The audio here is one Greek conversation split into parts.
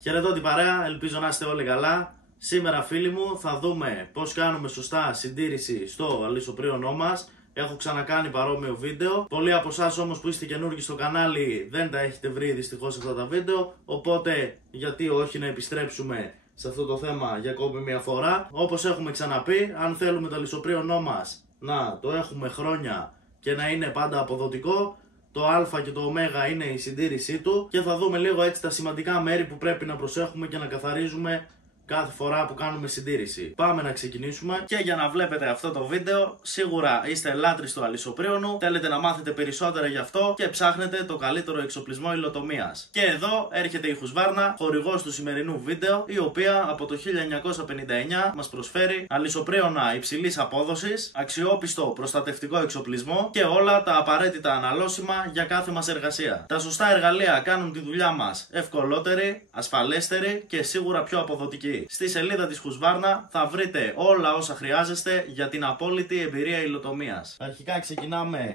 Χαιρετώ την παρέα, ελπίζω να είστε όλοι καλά. Σήμερα φίλοι μου θα δούμε πώς κάνουμε σωστά συντήρηση στο αλυσοπρίωνό μας. Έχω ξανακάνει παρόμοιο βίντεο. Πολλοί από εσάς όμως που είστε καινούργοι στο κανάλι δεν τα έχετε βρει δυστυχώς αυτά τα βίντεο. Οπότε γιατί όχι να επιστρέψουμε σε αυτό το θέμα για ακόμη μια φορά. Όπως έχουμε ξαναπεί, αν θέλουμε το αλυσοπρίωνό μας να το έχουμε χρόνια και να είναι πάντα αποδοτικό, το α και το ω είναι η συντήρησή του και θα δούμε λίγο έτσι τα σημαντικά μέρη που πρέπει να προσέχουμε και να καθαρίζουμε κάθε φορά που κάνουμε συντήρηση. Πάμε να ξεκινήσουμε και για να βλέπετε αυτό το βίντεο, σίγουρα είστε λάτρεις του αλυσοπρίωνου, θέλετε να μάθετε περισσότερα γι' αυτό και ψάχνετε το καλύτερο εξοπλισμό υλοτομίας. Και εδώ έρχεται η Husqvarna, χορηγός του σημερινού βίντεο, η οποία από το 1959 μας προσφέρει αλυσοπρίωνα υψηλής απόδοσης, αξιόπιστο προστατευτικό εξοπλισμό και όλα τα απαραίτητα αναλώσιμα για κάθε μας εργασία. Τα σωστά εργαλεία κάνουν τη δουλειά μας ευκολότερη, ασφαλέστερη και σίγουρα πιο αποδοτική. Στη σελίδα της Husqvarna θα βρείτε όλα όσα χρειάζεστε για την απόλυτη εμπειρία υλοτομίας. Αρχικά ξεκινάμε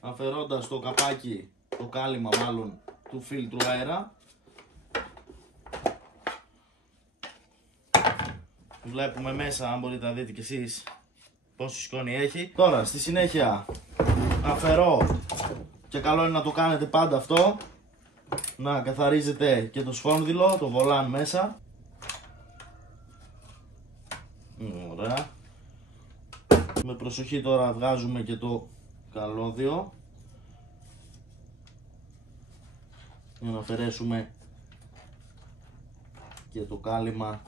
αφαιρώντας το καπάκι, το κάλυμα μάλλον, του φίλτρου αέρα. Βλέπουμε μέσα, αν μπορείτε να δείτε κι εσείς πόσο σκόνη έχει. Τώρα στη συνέχεια αφαιρώ, και καλό είναι να το κάνετε πάντα αυτό, να καθαρίζετε και το σφόνδυλο, το βολάν μέσα. Ωραία. Με προσοχή τώρα βγάζουμε και το καλώδιο για να αφαιρέσουμε και το κάλυμα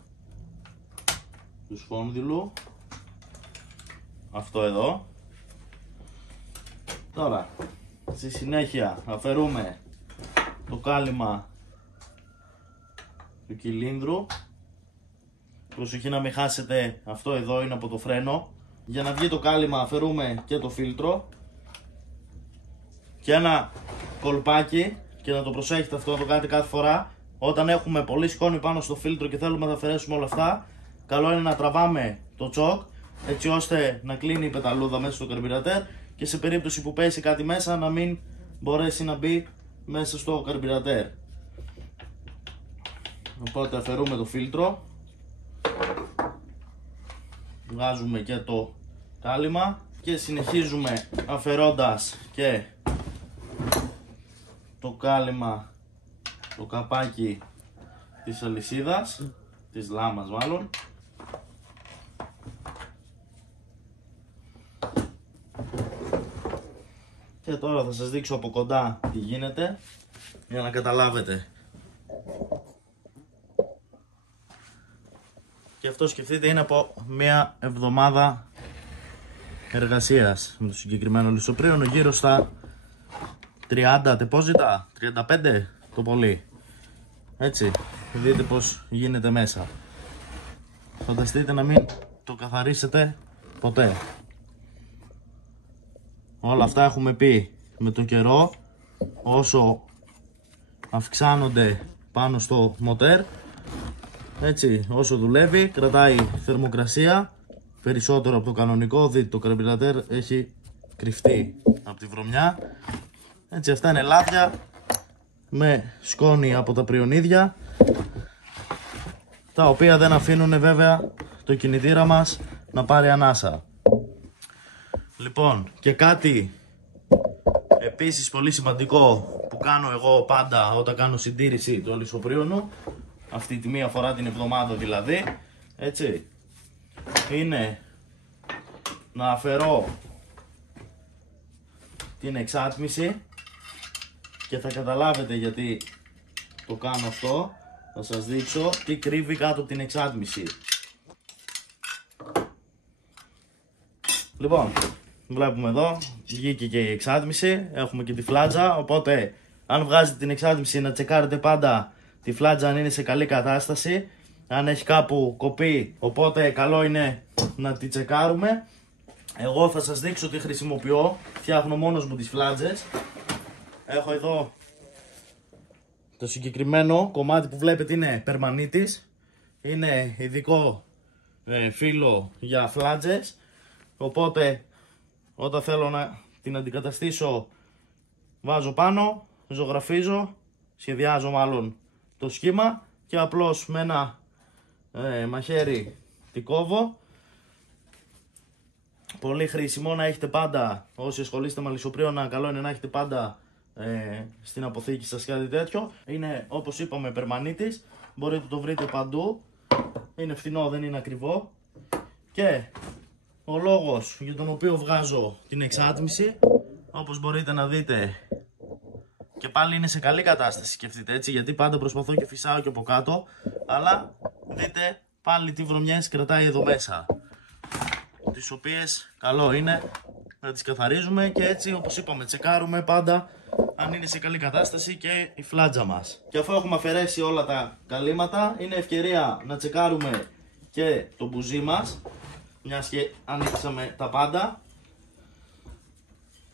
του σφόνδυλου, αυτό εδώ. Τώρα στη συνέχεια αφαιρούμε το κάλυμα του κυλίνδρου. Προσοχή να μην χάσετε, αυτό εδώ είναι από το φρένο. Για να βγει το κάλυμα αφαιρούμε και το φίλτρο και ένα κολπάκι, και να το προσέχετε αυτό, να το κάνετε κάθε φορά. Όταν έχουμε πολύ σκόνη πάνω στο φίλτρο και θέλουμε να αφαιρέσουμε όλα αυτά, καλό είναι να τραβάμε το τσοκ έτσι ώστε να κλείνει η πεταλούδα μέσα στο καρμπυρατέρ και σε περίπτωση που πέσει κάτι μέσα να μην μπορέσει να μπει μέσα στο καρμπυρατέρ. Οπότε αφαιρούμε το φίλτρο, βγάζουμε και το κάλυμα και συνεχίζουμε αφαιρώντας και το κάλυμα, το καπάκι της αλυσίδας, της λάμας μάλλον. Και τώρα θα σας δείξω από κοντά τι γίνεται για να καταλάβετε. Και αυτό σκεφτείτε είναι από μία εβδομάδα εργασίας με το συγκεκριμένο αλυσοπρίωνο, γύρω στα 30 τεπόζιτα, 35 το πολύ. Έτσι, δείτε πως γίνεται μέσα. Φανταστείτε να μην το καθαρίσετε ποτέ. Όλα αυτά έχουμε πει με τον καιρό, όσο αυξάνονται πάνω στο μοτέρ, έτσι, όσο δουλεύει, κρατάει θερμοκρασία περισσότερο από το κανονικό. Δείτε, το καρμπυρατέρ έχει κρυφτεί από τη βρωμιά. Έτσι, αυτά είναι λάδια με σκόνη από τα πριονίδια, τα οποία δεν αφήνουν βέβαια το κινητήρα μας να πάρει ανάσα. Λοιπόν, και κάτι επίσης πολύ σημαντικό που κάνω εγώ πάντα όταν κάνω συντήρηση του αλυσοπρίωνου, αυτή τη μία φορά την εβδομάδα δηλαδή, έτσι, είναι να αφαιρώ την εξάτμιση και θα καταλάβετε γιατί το κάνω αυτό. Θα σας δείξω τι κρύβει κάτω από την εξάτμιση. Λοιπόν, βλέπουμε εδώ, βγήκε και η εξάτμιση, έχουμε και τη φλάτζα, οπότε αν βγάζετε την εξάτμιση να τσεκάρετε πάντα τη φλάτζα αν είναι σε καλή κατάσταση, αν έχει κάπου κοπεί, οπότε καλό είναι να τη τσεκάρουμε. Εγώ θα σας δείξω τι χρησιμοποιώ, φτιάχνω μόνος μου τις φλάτζες. Έχω εδώ το συγκεκριμένο κομμάτι που βλέπετε, είναι περμανίτης, είναι ειδικό φύλλο για φλάτζες, οπότε όταν θέλω να την αντικαταστήσω βάζω πάνω, ζωγραφίζω, σχεδιάζω μάλλον το σχήμα και απλώς με ένα μαχαίρι την κόβω. Πολύ χρήσιμο να έχετε πάντα, όσοι ασχολείστε με αλυσοπρίωνα, καλό είναι να έχετε πάντα στην αποθήκη σας κάτι τέτοιο. Είναι, όπως είπαμε, περμανίτης, μπορείτε να το βρείτε παντού, είναι φθηνό, δεν είναι ακριβό. Και ο λόγος για τον οποίο βγάζω την εξάτμιση, όπως μπορείτε να δείτε, και πάλι είναι σε καλή κατάσταση, σκεφτείτε έτσι, γιατί πάντα προσπαθώ και φυσάω και από κάτω, αλλά δείτε πάλι τι βρωμιές κρατάει εδώ μέσα, τις οποίες καλό είναι να τις καθαρίζουμε και έτσι, όπως είπαμε, τσεκάρουμε πάντα αν είναι σε καλή κατάσταση και η φλάτζα μας. Και αφού έχουμε αφαιρέσει όλα τα καλύματα, είναι ευκαιρία να τσεκάρουμε και το μπουζί μας, μιας και ανοίξαμε τα πάντα.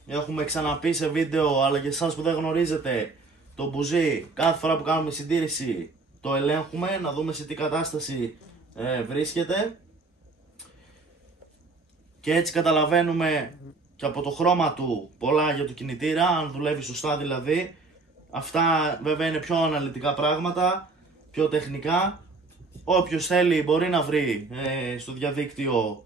Έχουμε ξαναπεί σε βίντεο, αλλά και εσάς που δεν γνωρίζετε, το μπουζί κάθε φορά που κάνουμε συντήρηση το ελέγχουμε, να δούμε σε τι κατάσταση βρίσκεται. Και έτσι καταλαβαίνουμε και από το χρώμα του πολλά για το κινητήρα, αν δουλεύει σωστά δηλαδή. Αυτά βέβαια είναι πιο αναλυτικά πράγματα, πιο τεχνικά. Όποιος θέλει μπορεί να βρει στο διαδίκτυο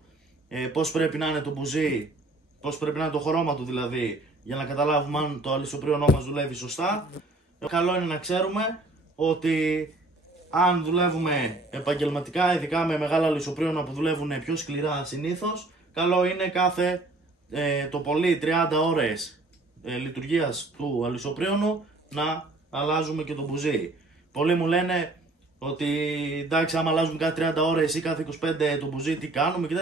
πώς πρέπει να είναι το μπουζί, πώς πρέπει να είναι το χρώμα του δηλαδή, για να καταλάβουμε αν το αλυσοπρίωνό μας δουλεύει σωστά. Καλό είναι να ξέρουμε ότι αν δουλεύουμε επαγγελματικά, ειδικά με μεγάλα αλυσοπρίωνα που δουλεύουν πιο σκληρά συνήθως, καλό είναι κάθε το πολύ 30 ώρες λειτουργίας του αλυσοπρίωνου να αλλάζουμε και το μπουζί. Πολλοί μου λένε ότι εντάξει, άμα αλλάζουμε κάθε 30 ώρες ή κάθε 25 το μπουζί, τι κάνουμε και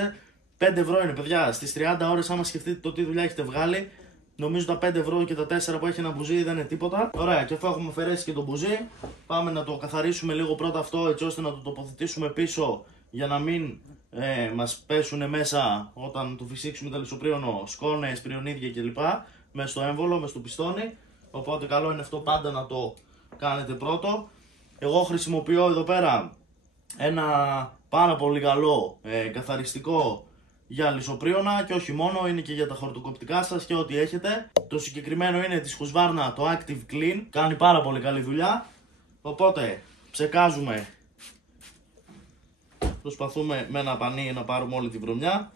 5 ευρώ είναι, παιδιά. Στις 30 ώρες, άμα σκεφτείτε το τι δουλειά έχετε βγάλει, νομίζω τα 5 ευρώ και τα 4 που έχει ένα μπουζί δεν είναι τίποτα. Ωραία, και αφού έχουμε αφαιρέσει και το μπουζί, πάμε να το καθαρίσουμε λίγο πρώτα αυτό, έτσι ώστε να το τοποθετήσουμε πίσω για να μην μας πέσουν μέσα όταν το φυσήξουμε το αλυσοπρίωνο σκόνες, πριονίδια κλπ. Μέσα στο έμβολο, μέσα στο πιστόνι. Οπότε καλό είναι αυτό πάντα να το κάνετε πρώτο. Εγώ χρησιμοποιώ εδώ πέρα ένα πάρα πολύ καλό καθαριστικό για αλυσοπρίωνα και όχι μόνο, είναι και για τα χορτοκοπτικά σας και ό,τι έχετε. Το συγκεκριμένο είναι της Husqvarna, το Active Clean, κάνει πάρα πολύ καλή δουλειά. Οπότε ψεκάζουμε, προσπαθούμε με ένα πανί να πάρουμε όλη τη βρωμιά.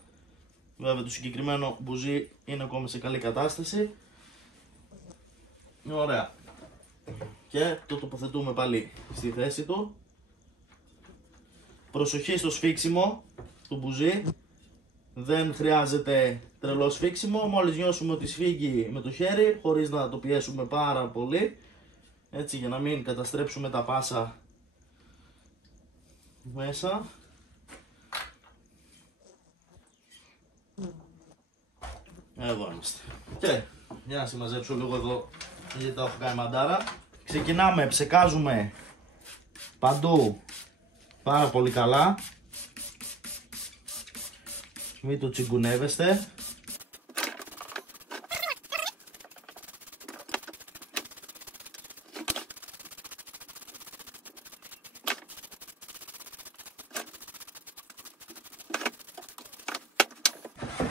Βέβαια το συγκεκριμένο μπουζί είναι ακόμα σε καλή κατάσταση. Ωραία. Και το τοποθετούμε πάλι στη θέση του. Προσοχή στο σφίξιμο του μπουζί. Δεν χρειάζεται τρελό σφίξιμο. Μόλις νιώσουμε ότι σφίγγει με το χέρι, χωρίς να το πιέσουμε πάρα πολύ, έτσι, για να μην καταστρέψουμε τα πάσα μέσα. Εδώ είμαστε. Και για να συμμαζέψω λίγο εδώ, γιατί τα έχω κάνει μαντάρα. Ξεκινάμε, ψεκάζουμε παντού πάρα πολύ καλά. Μην το τσιγκουνεύεστε.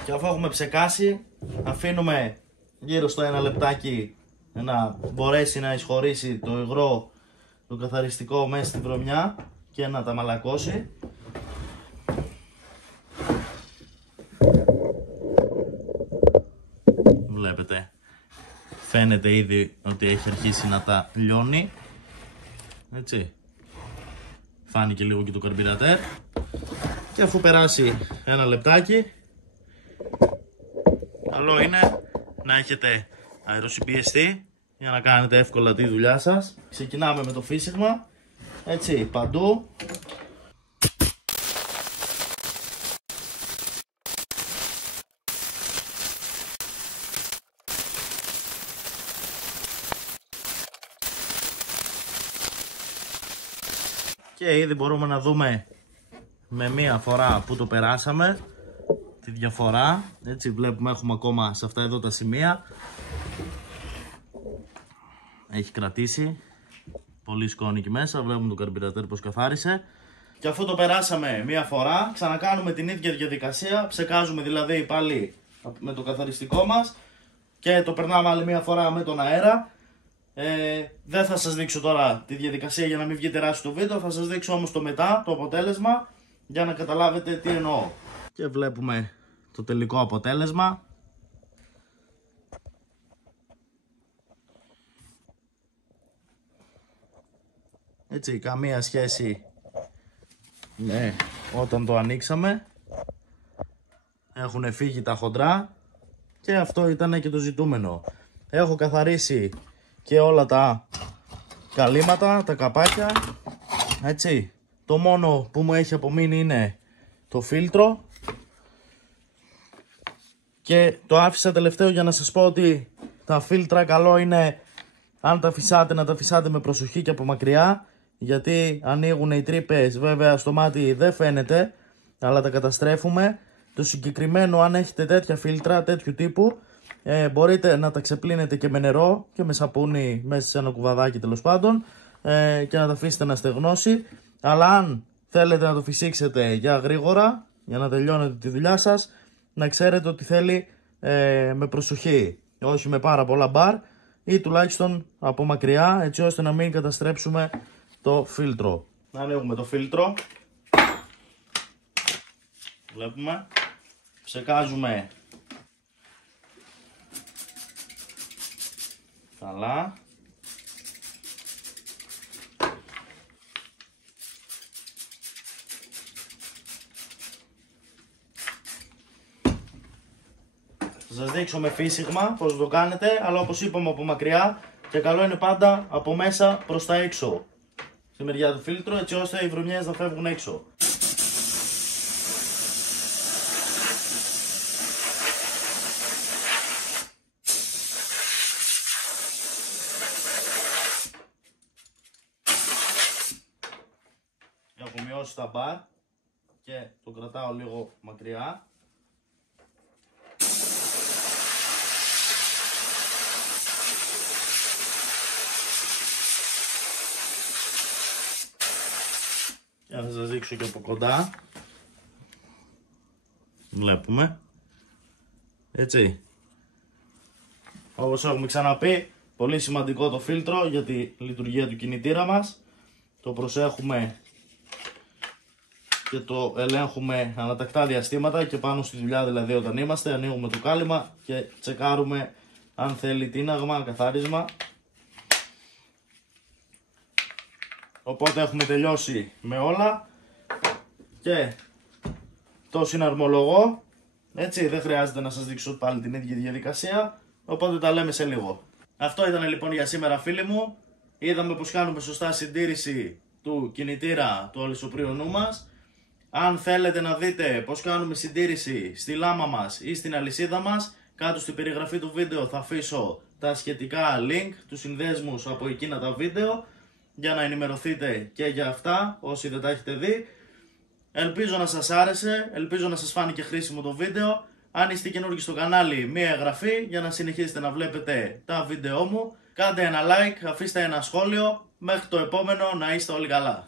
Και αφού έχουμε ψεκάσει, αφήνουμε γύρω στο 1 λεπτάκι να μπορέσει να εισχωρήσει το υγρό, το καθαριστικό μέσα στη βρωμιά και να τα μαλακώσει. Βλέπετε, φαίνεται ήδη ότι έχει αρχίσει να τα λιώνει, έτσι. Φάνηκε λίγο και το καρμπυρατέρ. Και αφού περάσει 1 λεπτάκι, καλό είναι να έχετε αεροσυμπιεστή για να κάνετε εύκολα τη δουλειά σας. Ξεκινάμε με το φύσιγμα, έτσι, παντού. Και ήδη μπορούμε να δούμε με μία φορά που το περάσαμε τη διαφορά. Έτσι βλέπουμε, έχουμε ακόμα σε αυτά εδώ τα σημεία. Έχει κρατήσει πολύ σκόνη εκεί μέσα. Βλέπουμε το καρμπυρατέρ πως καθάρισε. Και αφού το περάσαμε μία φορά, ξανακάνουμε την ίδια διαδικασία. Ψεκάζουμε δηλαδή πάλι με το καθαριστικό μας και το περνάμε άλλη μία φορά με τον αέρα. Δεν θα σας δείξω τώρα τη διαδικασία για να μην βγει τεράστιο το βίντεο, θα σας δείξω όμως το μετά, το αποτέλεσμα, για να καταλάβετε τι εννοώ. Και βλέπουμε το τελικό αποτέλεσμα. Έτσι, καμία σχέση με όταν το ανοίξαμε. Έχουν φύγει τα χοντρά και αυτό ήταν και το ζητούμενο. Έχω καθαρίσει και όλα τα καλύματα, τα καπάκια. Έτσι, το μόνο που μου έχει απομείνει είναι το φίλτρο. Και το άφησα τελευταίο για να σας πω ότι τα φίλτρα καλό είναι, αν τα φυσάτε, να τα φυσάτε με προσοχή και από μακριά. Γιατί ανοίγουν οι τρύπες, βέβαια στο μάτι δεν φαίνεται, αλλά τα καταστρέφουμε. Το συγκεκριμένο, αν έχετε τέτοια φίλτρα, τέτοιου τύπου, μπορείτε να τα ξεπλύνετε και με νερό και με σαπούνι μέσα σε ένα κουβαδάκι τέλος πάντων, και να τα αφήσετε να στεγνώσει. Αλλά αν θέλετε να το φυσήξετε για γρήγορα, για να τελειώνετε τη δουλειά σας, να ξέρετε ότι θέλει με προσοχή, όχι με πάρα πολλά μπαρ, ή τουλάχιστον από μακριά, έτσι ώστε να μην καταστρέψουμε το φίλτρο. Να ανοίγουμε το φίλτρο. Βλέπουμε. Ψεκάζουμε καλά. Θα σας δείξω με φύσιγμα πώς το κάνετε, αλλά όπως είπαμε από μακριά, και καλό είναι πάντα από μέσα προς τα έξω στη μεριά του φίλτρου, έτσι ώστε οι βρωμιές να φεύγουν έξω. Έχω μειώσει τα μπαρ και το κρατάω λίγο μακριά. Και θα σας δείξω και από κοντά. Βλέπουμε. Έτσι. Όπως έχουμε ξαναπεί, πολύ σημαντικό το φίλτρο για τη λειτουργία του κινητήρα μας. Το προσέχουμε και το ελέγχουμε ανατακτά διαστήματα, και πάνω στη δουλειά δηλαδή όταν είμαστε, ανοίγουμε το κάλυμα και τσεκάρουμε αν θέλει τίναγμα, καθάρισμα. Οπότε έχουμε τελειώσει με όλα και το συναρμολογώ, έτσι, δεν χρειάζεται να σας δείξω πάλι την ίδια διαδικασία, οπότε τα λέμε σε λίγο. Αυτό ήταν λοιπόν για σήμερα, φίλοι μου. Είδαμε πως κάνουμε σωστά συντήρηση του κινητήρα του αλυσοπρίωνού μας. Αν θέλετε να δείτε πως κάνουμε συντήρηση στη λάμα μας ή στην αλυσίδα μας, κάτω στην περιγραφή του βίντεο θα αφήσω τα σχετικά link, τους συνδέσμους από εκείνα τα βίντεο, για να ενημερωθείτε και για αυτά όσοι δεν τα έχετε δει. Ελπίζω να σας άρεσε, ελπίζω να σας φάνηκε χρήσιμο το βίντεο. Αν είστε καινούργοι στο κανάλι, μία εγγραφή για να συνεχίσετε να βλέπετε τα βίντεο μου. Κάντε ένα like, αφήστε ένα σχόλιο. Μέχρι το επόμενο, να είστε όλοι καλά.